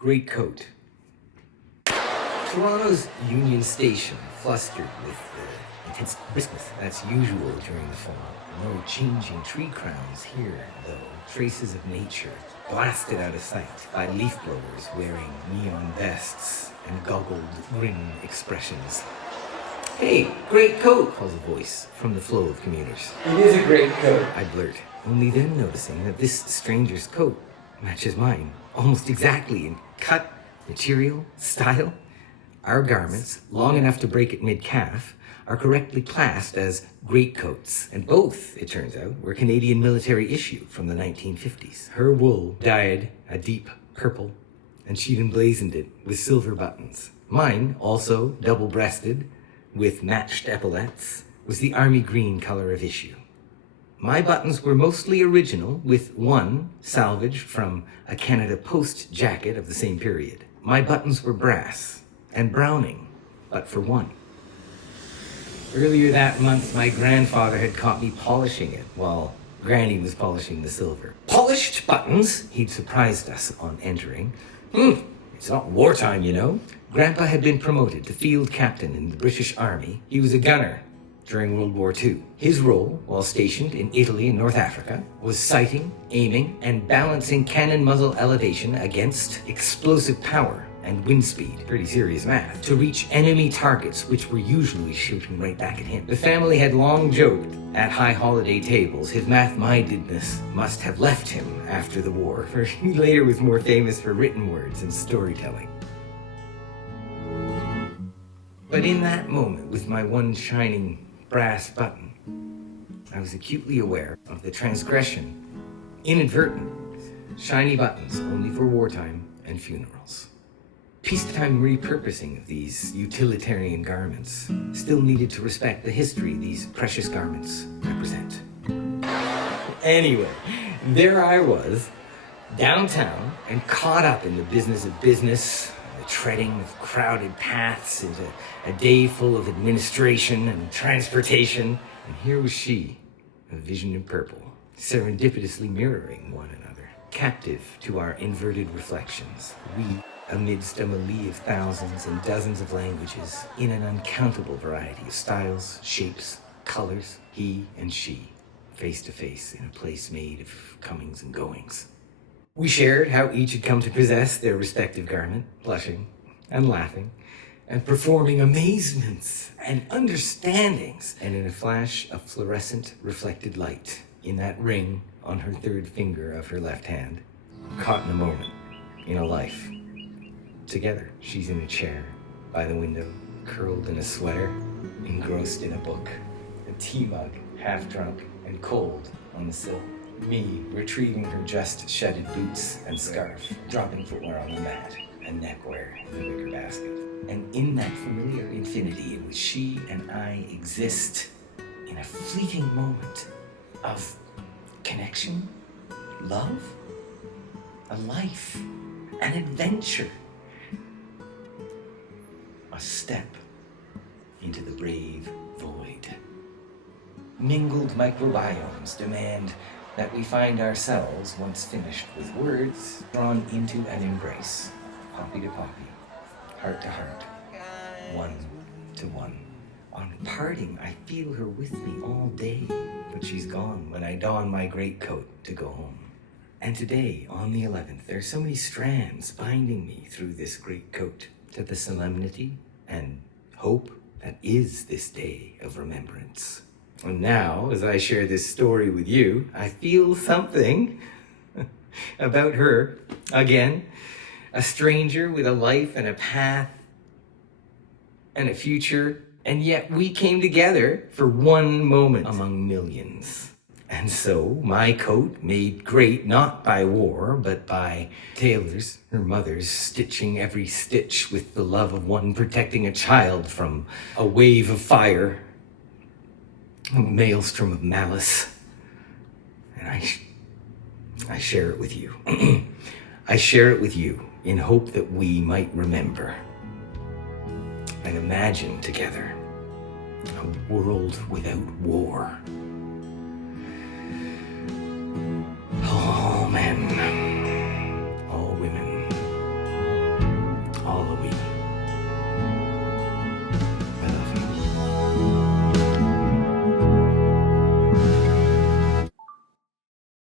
Greatcoat. Toronto's Union Station flustered with the intense briskness that's usual during the fall. No changing tree crowns here, though. Traces of nature blasted out of sight by leaf blowers wearing neon vests and goggled grin expressions. "Hey, great coat," calls a voice from the flow of commuters. It is a great coat, I blurt, only then noticing that this stranger's coat matches mine almost exactly in cut, material, style. Our garments, long enough to break at mid-calf, are correctly classed as greatcoats, and both, it turns out, were Canadian military issue from the 1950s. Her wool dyed a deep purple, and she'd emblazoned it with silver buttons. Mine, also double-breasted, with matched epaulets, was the army green color of issue. My buttons were mostly original, with one salvaged from a Canada Post jacket of the same period. My buttons were brass and browning, but for one. Earlier that month, my grandfather had caught me polishing it while Granny was polishing the silver. "Polished buttons?" He'd surprised us on entering. It's not wartime, you know." Grandpa had been promoted to field captain in the British Army. He was a gunner during World War II. His role, while stationed in Italy and North Africa, was sighting, aiming, and balancing cannon muzzle elevation against explosive power and wind speed, pretty serious math, to reach enemy targets which were usually shooting right back at him. The family had long joked at high holiday tables his math-mindedness must have left him after the war, for he later was more famous for written words and storytelling. But in that moment, with my one shining brass button, I was acutely aware of the transgression, inadvertent, shiny buttons only for wartime and funerals. Peacetime repurposing of these utilitarian garments still needed to respect the history these precious garments represent. Anyway, there I was, downtown, and caught up in the business of business, the treading of crowded paths into a day full of administration and transportation. And here was she, a vision in purple, serendipitously mirroring one another, captive to our inverted reflections. We, amidst a melee of thousands and dozens of languages, in an uncountable variety of styles, shapes, colors, he and she, face to face in a place made of comings and goings. We shared how each had come to possess their respective garment, blushing and laughing, and performing amazements and understandings. And in a flash of fluorescent reflected light, in that ring on her third finger of her left hand, caught in a moment, in a life. Together, she's in a chair by the window, curled in a sweater, engrossed in a book, a tea mug, half drunk and cold on the sill. Me retrieving her just shedded boots and scarf, dropping footwear on the mat and neckwear in the wicker basket. And in that familiar infinity in which she and I exist, in a fleeting moment of connection, love, a life, an adventure, a step into the brave void. Mingled microbiomes demand that we find ourselves, once finished with words, drawn into an embrace, poppy to poppy, heart to heart, one to one. On parting, I feel her with me all day, but she's gone when I don my greatcoat to go home. And today, on the 11th, there are so many strands binding me through this greatcoat to the solemnity and hope that is this day of remembrance. And now, as I share this story with you, I feel something about her again. A stranger with a life and a path and a future. And yet we came together for one moment among millions. And so my coat, made great not by war, but by tailors, her mothers, stitching every stitch with the love of one protecting a child from a wave of fire, a maelstrom of malice. And I share it with you. I share it with you in hope that we might remember and imagine together a world without war.